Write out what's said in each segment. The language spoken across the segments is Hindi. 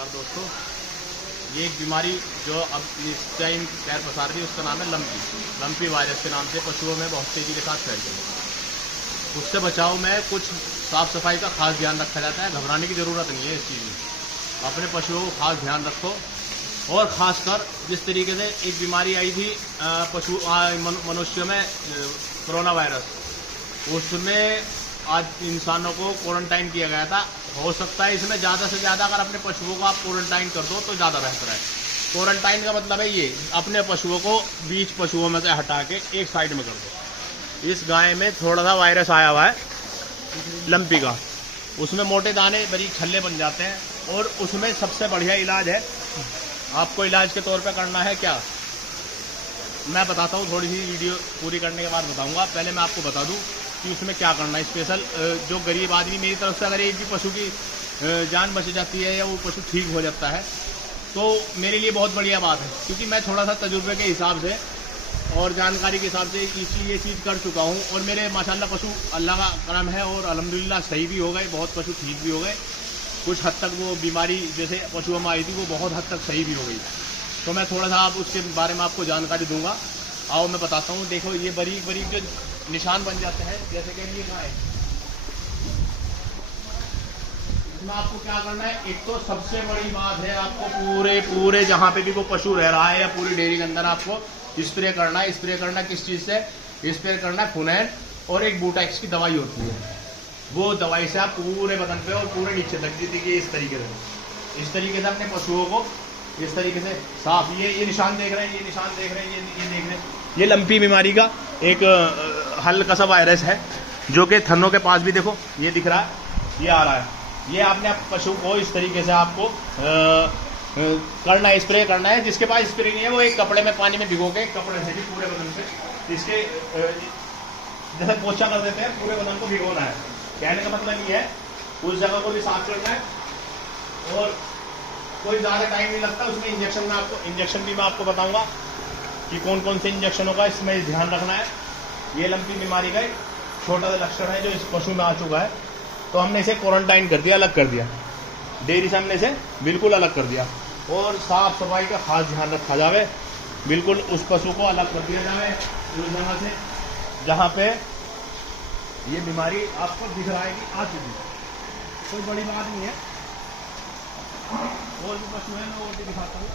नमस्कार दोस्तों। ये एक बीमारी जो अब इस टाइम पैर पसार रही है उसका नाम है लंपी वायरस के नाम से पशुओं में बहुत तेज़ी के साथ फैल रही है। उससे बचाव में कुछ साफ़ सफाई का खास ध्यान रखा जाता है। घबराने की ज़रूरत नहीं है इस चीज़ में। अपने पशुओं को खास ध्यान रखो। और ख़ासकर जिस तरीके से एक बीमारी आई थी मनुष्य में कोरोना वायरस, उसमें आज इंसानों को क्वारंटाइन किया गया था। हो सकता है इसमें ज़्यादा से ज़्यादा अगर अपने पशुओं को आप क्वारंटाइन कर दो तो ज़्यादा बेहतर है। क्वारंटाइन का मतलब है ये, अपने पशुओं को 20 पशुओं में से हटा के एक साइड में कर दो। इस गाय में थोड़ा सा वायरस आया हुआ है लंपी का, उसमें मोटे दाने बारीक छल्ले बन जाते हैं। और उसमें सबसे बढ़िया इलाज है, आपको इलाज के तौर पे करना है क्या, मैं बताता हूँ। थोड़ी सी वीडियो पूरी करने के बाद बताऊँगा। पहले मैं आपको बता दूँ कि उसमें क्या करना है। स्पेशल जो गरीब आदमी, मेरी तरफ से अगर एक भी पशु की जान बच जाती है या वो पशु ठीक हो जाता है तो मेरे लिए बहुत बढ़िया बात है, क्योंकि मैं थोड़ा सा तजुर्बे के हिसाब से और जानकारी के हिसाब से ये चीज़ कर चुका हूँ। और मेरे माशाल्लाह पशु अल्लाह का करम है और अल्हम्दुलिल्लाह सही भी हो गए, बहुत पशु ठीक भी हो गए। कुछ हद तक वो बीमारी जैसे पशुओं में आई थी वो बहुत हद तक सही भी हो गई। तो मैं थोड़ा सा आप उसके बारे में आपको जानकारी दूंगा। आओ मैं बताता हूँ। देखो ये बारीक बारीक जो निशान बन जाते हैं, जैसे कि ये गाय, इसमें आपको क्या करना है। एक तो सबसे बड़ी बात है, आपको पूरे जहाँ पे भी वो पशु रह रहा है या पूरी डेयरी के अंदर आपको स्प्रे करना है। स्प्रे करना किस चीज़ से स्प्रे करना है? फुनैन और एक बूटेक्स की दवाई होती है, वो दवाई से आप पूरे बदन पे और पूरे नीचे तक दीजिए। इस तरीके से अपने पशुओं को इस तरीके से साफ। ये निशान देख रहे हैं, ये निशान देख रहे हैं, ये देख रहे हैं, ये लंपी बीमारी का एक हल्का सा वायरस है जो कि थनों के पास भी देखो ये दिख रहा है, ये आ रहा है। ये आपने पशु को इस तरीके से आपको करना है, स्प्रे करना है। जिसके पास स्प्रे नहीं है वो एक कपड़े में पानी में भिगो के, कपड़े से भी पूरे बदन से इसके जैसे पोछा कर देते हैं, पूरे बदन को भिगोना है। कहने का मतलब ये है उस जगह को भी साफ करना है और कोई ज़्यादा टाइम नहीं लगता उसमें। इंजेक्शन भी मैं आपको बताऊंगा कि कौन कौन से इंजेक्शनों का इसमें ध्यान रखना है। ये लंपी बीमारी का छोटा सा लक्षण है जो इस पशु में आ चुका है, तो हमने इसे क्वारंटाइन कर दिया, अलग कर दिया, डेयरी से हमने इसे बिल्कुल अलग कर दिया। और साफ सफाई का खास ध्यान रखा जाए, बिल्कुल उस पशु को अलग कर दिया जाए उस जगह से जहाँ पे ये बीमारी आपको दिख रहा है कि आ चुकी है। कोई बड़ी बात नहीं है। और भी पशु है, मैं और भी दिखाता हूँ,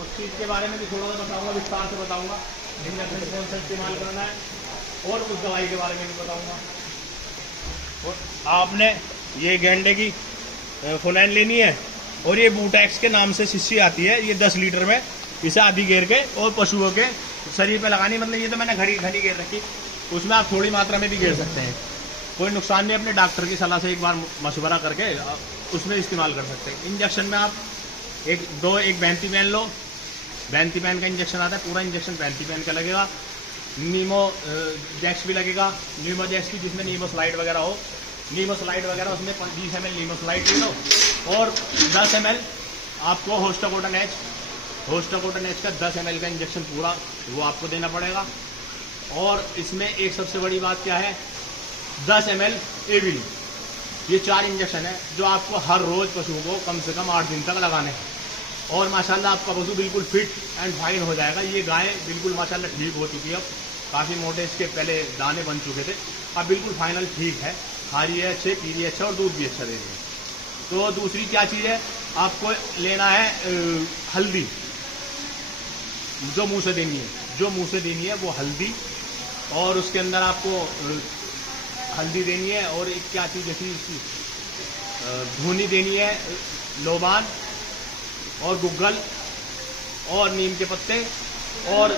उस चीज़ के बारे में भी थोड़ा सा बताऊंगा, विस्तार से बताऊंगा। इंजेक्शन कौन सा इस्तेमाल करना है और उस दवाई के बारे में भी बताऊंगा। और आपने ये गेंडे की फुनैन लेनी है और ये बूटेक्स के नाम से शीशी आती है, ये 10 लीटर में, इसे आधी घेर के और पशुओं के शरीर पे लगानी। मतलब ये तो मैंने घनी घेर रखी, उसमें आप थोड़ी मात्रा में भी घेर सकते हैं, कोई नुकसान नहीं। अपने डॉक्टर की सलाह से एक बार मशवरा करके उसमें इस्तेमाल कर सकते हैं। इंजेक्शन में आप एक बैंतीपैन लो, बैंतीपैन का इंजेक्शन आता है, पूरा इंजेक्शन बैंतीपैन का लगेगा। नीमोजैक्स भी लगेगा, नीमोजैक्स की जिसमें नीमोस्लाइड वगैरह हो, नीमोस्लाइड वगैरह उसमें 20 ml नीमोस्लाइड ले लो। और 10 ml आपको होस्टाकोटन एच का 10 ml का इंजेक्शन पूरा वो आपको देना पड़ेगा। और इसमें एक सबसे बड़ी बात क्या है, 10 ml एविल, ये 4 इंजेक्शन है जो आपको हर रोज़ पशुओं को कम से कम 8 दिन तक लगाने हैं। और माशाल्लाह आपका पशु बिल्कुल फिट एंड फाइन हो जाएगा। ये गाय बिल्कुल माशाल्लाह ठीक हो चुकी है, अब काफ़ी मोटे इसके पहले दाने बन चुके थे, अब बिल्कुल फाइनल ठीक है, खा रही है अच्छे, पी रही है अच्छा और दूध भी अच्छा दे रही है। तो दूसरी क्या चीज़ है, आपको लेना है हल्दी, जो मुँह से देनी है वो हल्दी। और उसके अंदर आपको हल्दी देनी है और एक क्या चीज़ जैसी धुनी देनी है, लोबान और गुग्गल और नीम के पत्ते और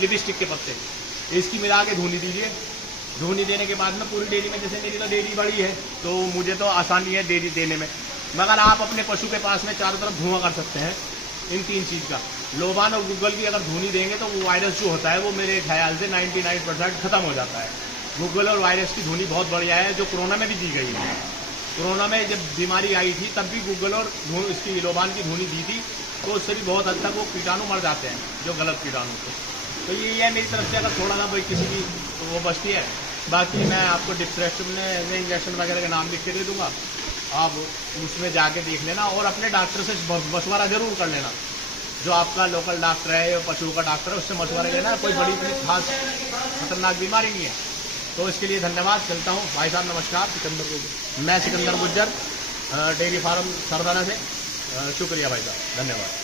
लिपस्टिक के पत्ते, इसकी मिला के धुनी दीजिए। धुनी देने के बाद में पूरी डेयरी में, जैसे मेरी तो डेयरी बड़ी है तो मुझे तो आसानी है डेयरी देने में, मगर आप अपने पशु के पास में चारों तरफ धुआं कर सकते हैं इन 3 चीज़ का। लोबान और गुग्गल की अगर धुनी देंगे तो वो वायरस जो होता है वो मेरे ख्याल से 99% ख़त्म हो जाता है। गुग्गल और वायरस की धुनी बहुत बढ़िया है, जो कोरोना में भी दी गई है। कोरोना में जब बीमारी आई थी तब भी गूगल और इसकी लोबान की धुनी दी थी, तो उससे भी बहुत हद तक वो कीटाणु मर जाते हैं, जो गलत कीटाणु थे। तो ये है मेरी तरफ से, अगर थोड़ा सा भाई किसी की तो वो बचती है। बाकी मैं आपको डिस्क्रिप्शन में इंजेक्शन वगैरह के नाम लिख के दे दूँगा, आप उसमें जाके देख लेना और अपने डॉक्टर से मशवरा जरूर कर लेना। जो आपका लोकल डॉक्टर है या पशुओं का डॉक्टर है उससे मशवरा लेना। कोई बड़ी इतनी खास खतरनाक बीमारी नहीं है। तो इसके लिए धन्यवाद। चलता हूँ भाई साहब, नमस्कार। मैं सिकंदर गुज्जर, डेयरी फार्म सरदाना से। शुक्रिया भाई साहब, धन्यवाद।